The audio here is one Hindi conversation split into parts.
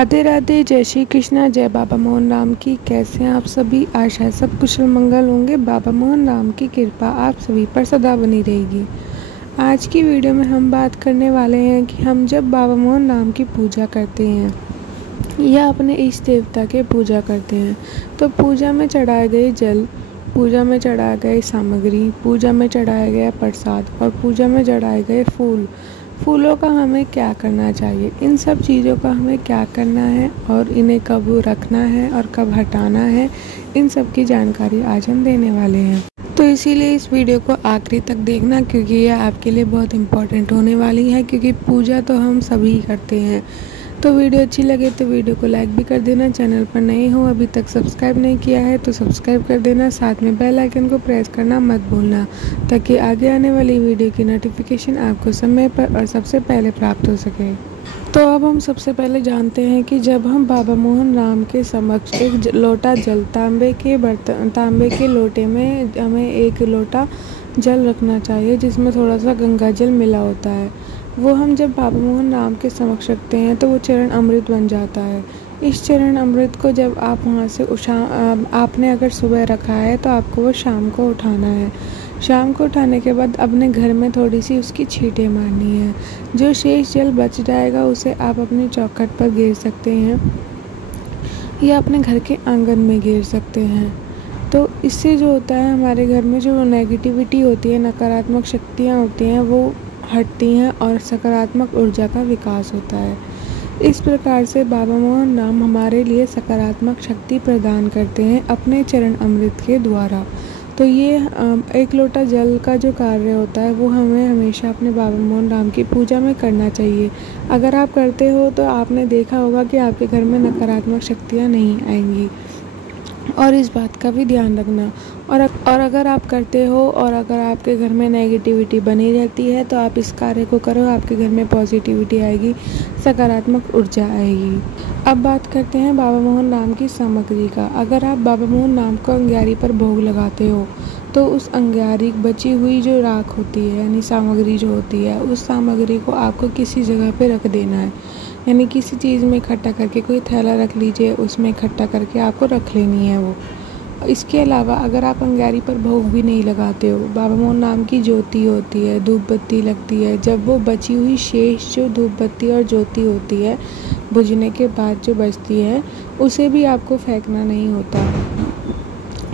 राधे राधे, जय श्री कृष्णा, जय बाबा मोहन राम की। कैसे हैं आप सभी? आशा है सब कुशल मंगल होंगे। बाबा मोहन राम की कृपा आप सभी पर सदा बनी रहेगी। आज की वीडियो में हम बात करने वाले हैं कि हम जब बाबा मोहन राम की पूजा करते हैं या अपने इष्ट देवता के पूजा करते हैं तो पूजा में चढ़ाए गए जल, पूजा में चढ़ाए गए सामग्री, पूजा में चढ़ाया गया प्रसाद और पूजा में चढ़ाए गए फूलों का हमें क्या करना चाहिए, इन सब चीज़ों का हमें क्या करना है और इन्हें कब रखना है और कब हटाना है, इन सब की जानकारी आज हम देने वाले हैं। तो इसीलिए इस वीडियो को आखिरी तक देखना, क्योंकि यह आपके लिए बहुत इम्पोर्टेंट होने वाली है, क्योंकि पूजा तो हम सभी करते हैं। तो वीडियो अच्छी लगे तो वीडियो को लाइक भी कर देना। चैनल पर नए हो, अभी तक सब्सक्राइब नहीं किया है तो सब्सक्राइब कर देना। साथ में बेल आइकन को प्रेस करना मत भूलना, ताकि आगे आने वाली वीडियो की नोटिफिकेशन आपको समय पर और सबसे पहले प्राप्त हो सके। तो अब हम सबसे पहले जानते हैं कि जब हम बाबा मोहन राम के समक्ष एक लोटा जल, तांबे के लोटे में हमें एक लोटा जल रखना चाहिए जिसमें थोड़ा सा गंगा जल मिला होता है। वो हम जब बाबा मोहन राम के समक्ष रखते हैं तो वो चरण अमृत बन जाता है। इस चरण अमृत को जब आप वहाँ से आपने अगर सुबह रखा है तो आपको वो शाम को उठाना है। शाम को उठाने के बाद अपने घर में थोड़ी सी उसकी छींटे मारनी है। जो शेष जल बच जाएगा उसे आप अपनी चौखट पर गिर सकते हैं या अपने घर के आंगन में गिर सकते हैं। तो इससे जो होता है, हमारे घर में जो नेगेटिविटी होती है, नकारात्मक शक्तियाँ होती हैं, वो हटती हैं और सकारात्मक ऊर्जा का विकास होता है। इस प्रकार से बाबा मोहन राम हमारे लिए सकारात्मक शक्ति प्रदान करते हैं अपने चरण अमृत के द्वारा। तो ये एक लोटा जल का जो कार्य होता है वो हमें हमेशा अपने बाबा मोहन राम की पूजा में करना चाहिए। अगर आप करते हो तो आपने देखा होगा कि आपके घर में नकारात्मक शक्तियाँ नहीं आएंगी, और इस बात का भी ध्यान रखना। और अगर आप करते हो और अगर आपके घर में नेगेटिविटी बनी रहती है तो आप इस कार्य को करो, आपके घर में पॉजिटिविटी आएगी, सकारात्मक ऊर्जा आएगी। अब बात करते हैं बाबा मोहन राम की सामग्री का। अगर आप बाबा मोहन राम को अंग्यारी पर भोग लगाते हो तो उस अंग्यारी बची हुई जो राख होती है, यानी सामग्री जो होती है, उस सामग्री को आपको किसी जगह पे रख देना है। यानी किसी चीज़ में इकट्ठा करके, कोई थैला रख लीजिए, उसमें इकट्ठा करके आपको रख लेनी है वो। इसके अलावा अगर आप अंगारी पर भोग भी नहीं लगाते हो, बाबा मोहन राम की ज्योति होती है, धूप बत्ती लगती है, जब वो बची हुई शेष जो धूप बत्ती और ज्योति होती है बुझने के बाद जो बचती है, उसे भी आपको फेंकना नहीं होता।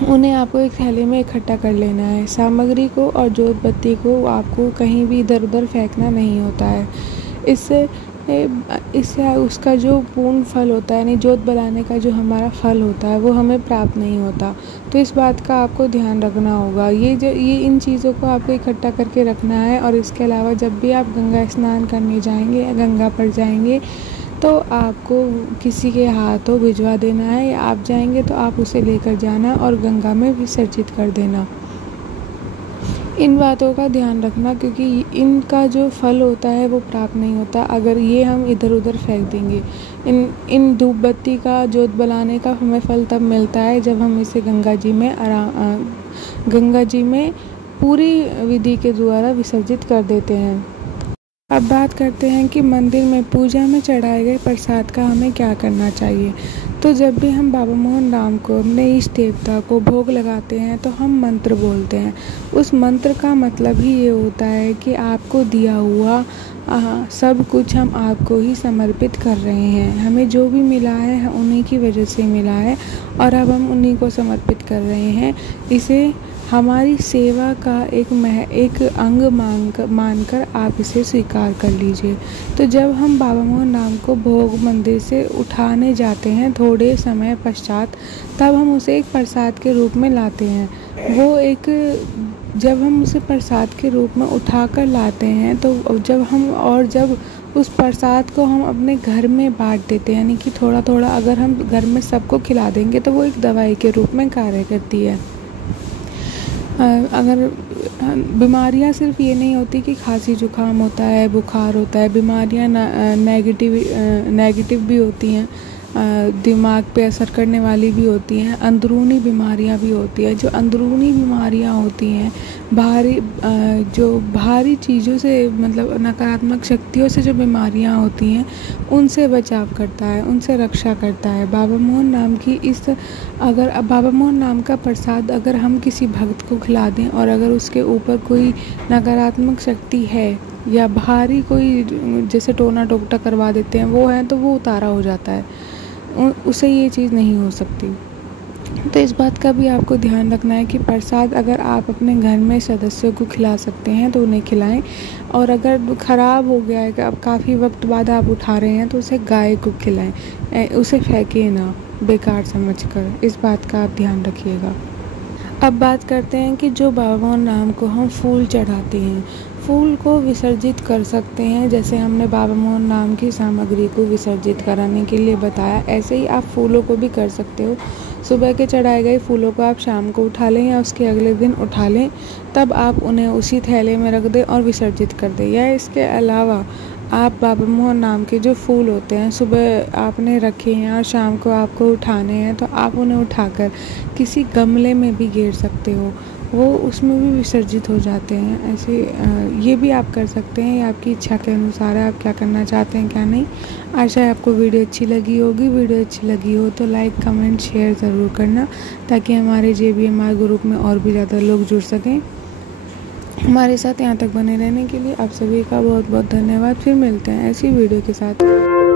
उन्हें आपको एक थैले में इकट्ठा कर लेना है। सामग्री को और ज्योत बत्ती को आपको कहीं भी इधर उधर फेंकना नहीं होता है। इससे उसका जो पूर्ण फल होता है, यानी जोत बनाने का जो हमारा फल होता है, वो हमें प्राप्त नहीं होता। तो इस बात का आपको ध्यान रखना होगा। ये इन चीज़ों को आपको इकट्ठा करके रखना है। और इसके अलावा जब भी आप गंगा स्नान करने जाएंगे या गंगा पर जाएंगे तो आपको किसी के हाथों भिजवा देना है, या आप जाएंगे तो आप उसे लेकर जाना और गंगा में विसर्जित कर देना। इन बातों का ध्यान रखना, क्योंकि इनका जो फल होता है वो प्राप्त नहीं होता अगर ये हम इधर उधर फेंक देंगे। इन धूप बत्ती का, जोत बनाने का हमें फल तब मिलता है जब हम इसे गंगा जी में पूरी विधि के द्वारा विसर्जित कर देते हैं। अब बात करते हैं कि मंदिर में पूजा में चढ़ाए गए प्रसाद का हमें क्या करना चाहिए। तो जब भी हम बाबा मोहन राम को, अपने इष्ट देवता को भोग लगाते हैं तो हम मंत्र बोलते हैं। उस मंत्र का मतलब ही ये होता है कि आपको दिया हुआ सब कुछ हम आपको ही समर्पित कर रहे हैं। हमें जो भी मिला है उन्हीं की वजह से मिला है और अब हम उन्हीं को समर्पित कर रहे हैं। इसे हमारी सेवा का एक अंग मानकर आप इसे स्वीकार कर लीजिए। तो जब हम बाबा मोहन राम को भोग मंदिर से उठाने जाते हैं थोड़े समय पश्चात, तब हम उसे एक प्रसाद के रूप में लाते हैं। जब हम उसे प्रसाद के रूप में उठाकर लाते हैं तो जब उस प्रसाद को हम अपने घर में बांट देते हैं, यानी कि थोड़ा थोड़ा अगर हम घर में सबको खिला देंगे तो वो एक दवाई के रूप में कार्य करती है। अगर बीमारियां सिर्फ ये नहीं होती कि खांसी जुकाम होता है, बुखार होता है, बीमारियां नेगेटिव भी होती हैं। दिमाग पे असर करने वाली भी होती हैं, अंदरूनी बीमारियां भी होती हैं। जो अंदरूनी बीमारियां होती हैं, जो बाहरी चीज़ों से मतलब नकारात्मक शक्तियों से जो बीमारियां होती हैं, उनसे बचाव करता है, उनसे रक्षा करता है। बाबा मोहन नाम की बाबा मोहन नाम का प्रसाद अगर हम किसी भक्त को खिला दें और अगर उसके ऊपर कोई नकारात्मक शक्ति है या बाहरी कोई जैसे टोना टोकटा करवा देते हैं वो है, तो वो उतारा हो जाता है, उसे ये चीज़ नहीं हो सकती। तो इस बात का भी आपको ध्यान रखना है कि प्रसाद अगर आप अपने घर में सदस्यों को खिला सकते हैं तो उन्हें खिलाएं, और अगर ख़राब हो गया है कि अब काफ़ी वक्त बाद आप उठा रहे हैं तो उसे गाय को खिलाएं, उसे फेंके ना बेकार समझकर। इस बात का आप ध्यान रखिएगा। अब बात करते हैं कि जो बाबा मोहन नाम को हम फूल चढ़ाते हैं, फूल को विसर्जित कर सकते हैं। जैसे हमने बाबा मोहन नाम की सामग्री को विसर्जित कराने के लिए बताया, ऐसे ही आप फूलों को भी कर सकते हो। सुबह के चढ़ाए गए फूलों को आप शाम को उठा लें या उसके अगले दिन उठा लें, तब आप उन्हें उसी थैले में रख दें और विसर्जित कर दें। या इसके अलावा आप बाबा मोहन नाम के जो फूल होते हैं, सुबह आपने रखे हैं और शाम को आपको उठाने हैं, तो आप उन्हें उठाकर किसी गमले में भी गेर सकते हो, वो उसमें भी विसर्जित हो जाते हैं। ऐसे ये भी आप कर सकते हैं, ये आपकी इच्छा के अनुसार है, आप क्या करना चाहते हैं क्या नहीं। आशा है आपको वीडियो अच्छी लगी होगी। वीडियो अच्छी लगी हो तो लाइक कमेंट शेयर ज़रूर करना, ताकि हमारे JBMR ग्रुप में और भी ज़्यादा लोग जुड़ सकें। हमारे साथ यहाँ तक बने रहने के लिए आप सभी का बहुत बहुत धन्यवाद। फिर मिलते हैं ऐसी वीडियो के साथ।